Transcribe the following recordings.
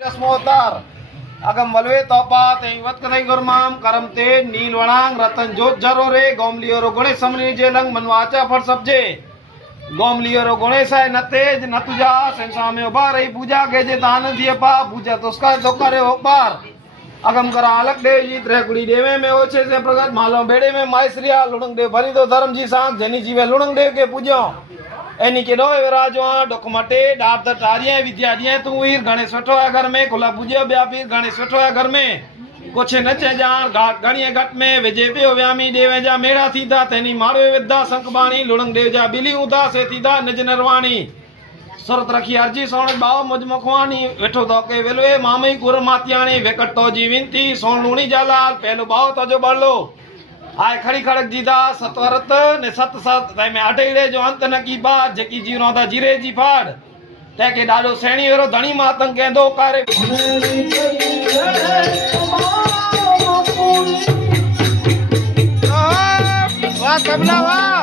रस्मोत्तर अगम वलवे तोपात वत कदई गुरमाम करमते नील वणांग रतन जोत जरो रे गोमलियो गुणे समनी जे लंग मनवाचा फर सबजे गोमलियो गुणे साय नतेज नतुजा संसा में उबा रही पूजा के जे दान दिए पा पूजा तो उसका तो करे हो पार अगम करा अलग देव जी त्रेकुड़ी देवे में ओछे से प्रगट मालो बेड़े में मायश्रिया लुणंग देव भरी दो धर्म जी सांग जनी जीवे लुणंग देव के पूजो एनी के दो विराजो डोकमटे डाब द तारियां विद्या दिए तू वीर गणेश वठो है घर में खुला पूजो ब्या पीर गणेश वठो है घर में कुछ नचे जान घाट गणिए घट में विजय पियो व्यामी देवे जा मेड़ा थीदा तेनी माड़वे विद्या संकबाणी लुणंग देव जा बिली उदा से थीदा निज नरवाणी सुरत रखी अर्जी सोण बाव मुझ मुखवानी वेठो तो के वेलवे मामई गुर मातियाणी वेकट तो जी विनती सोण लूणी जालाल पहलो बाव तो जो बड़लो आय खड़ी खड़क जीदा सतवरत ने सत सत तै में अटेड़े जो अंत न की बात जेकी जीरो दा जीरे जी फाड़ तै के डाडो सेणी वेरो धणी मातंग केंदो कारे वाह तबला वाह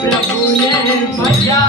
प्रभु ने भजा